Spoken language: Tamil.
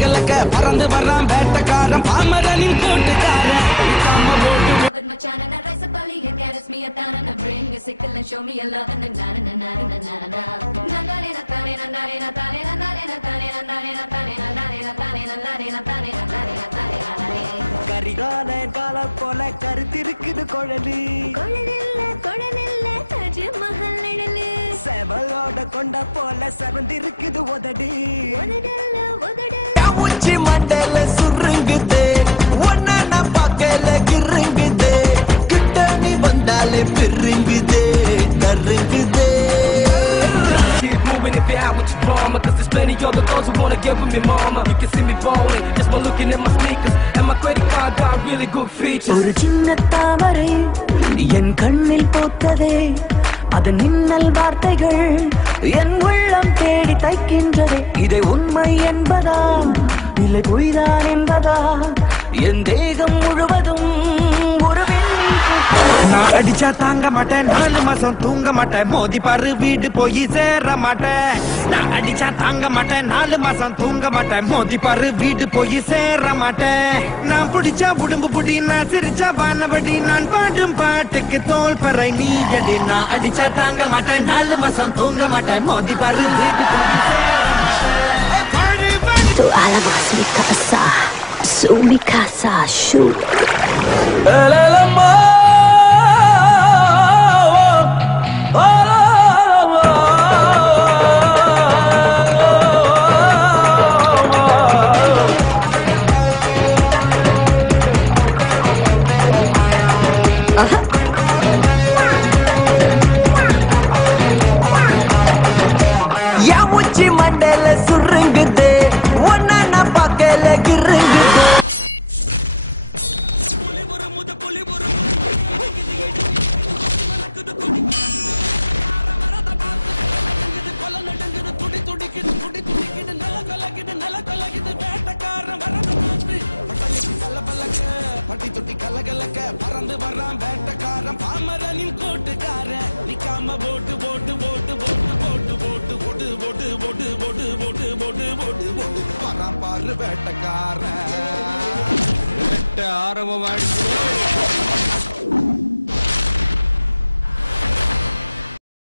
கலகலக்க பறந்து வர்றான் வேட்டக்காரன் பாமரனின் கூட்டுக்காரன் Machana na rise up early and carries me a down and bring a sickle and show me a love and na na na na na na na na na na tane na na na tane na na na tane na na na tane na na na tane na na na tane na na na tane na Karikala கால போல கருத்திருக்குது குழலி கொழலில்ல தாஜ்மஹல் நிழலு செவலோட கொண்ட போல செவந்திருக்குது உதடி உதடல்ல உச்சி மண்டல சுருங்குது ஒன்ன நான் பார்க்கல கிருங்குது கிட்ட நீ வந்தாலே பெருங்குது நறுங்குது Keep moving if you're out with your drama, cause there's plenty other girls who wanna get with me, mama. You can see me ballin' just by looking at my sneakers, and my credit card got really good features. ஒரு சின்ன தாமரை என் கண்ணில் போத்ததே அது நின்னல் வார்த்தைகள் என் உள்ளம் தேடி தைக்கின்றதே இதை உண்மை என்பதா இல்லை பொய்தான் என்பதா என் தேகம் முழுவதும் ஒரு நான் அடிச்சா தாங்க மாட்டேன் 4 மாசம் தூங்க மாட்டேன் மோதி பாரு வீடு போய் சேர மாட்டேன் நான் அடிச்சா தாங்க மாட்டேன் 4 மாசம் தூங்க மாட்டேன் மோதி பாரு வீடு போய் சேர மாட்டேன் நான் பிடிச்சா உடம்பு புடி நான் சிரிச்சா வானபடி நான் பாடும் பாட்டுக்கு தோல் பறை நீ அடி நான் அடிச்சா தாங்க மாட்டேன் 4 மாசம் தூங்க மாட்டேன் மோதி பாரு வீடு போய் சேர மாட்டேன் Tu alamas mi casa, su mi casa, shu. உச்சி மண்டல சுருங்குது ஒன்ன நான் பார்க்கல கிருங்குது பட்டி தொட்டி கலகலக்க பறந்து வர்றான் வேட்டக்காரன் பாமரனின் கூட்டுக்காரன் நிக்காம போட்டு போட்டு போட்டு போட்டு போட்டு போட்டு போட்டு போட்டு போட்டு போட்டு போட்டு போட்டு போட்டு போட்டு வரான் பாரு வேட்டக்காரன் வேட்ட ஆரம்பம்